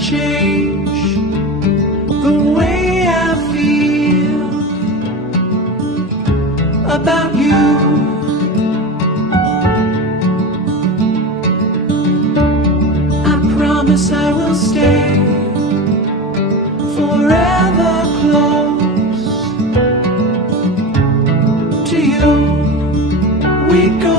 change the way I feel about you. I promise I will stay forever close to you. We go